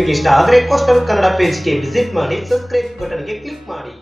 ನಿಮಗೆ ಇಷ್ಟ ಆದರೆ ಕೋಸ್ಟಲ್ ಕನ್ನಡ ಪೇಜ್ಗೆ ವಿಸಿಟ್ ಮಾಡಿ, ಸಬ್ಸ್ಕ್ರೈಬ್ ಬಟನ್ಗೆ ಕ್ಲಿಕ್ ಮಾಡಿ.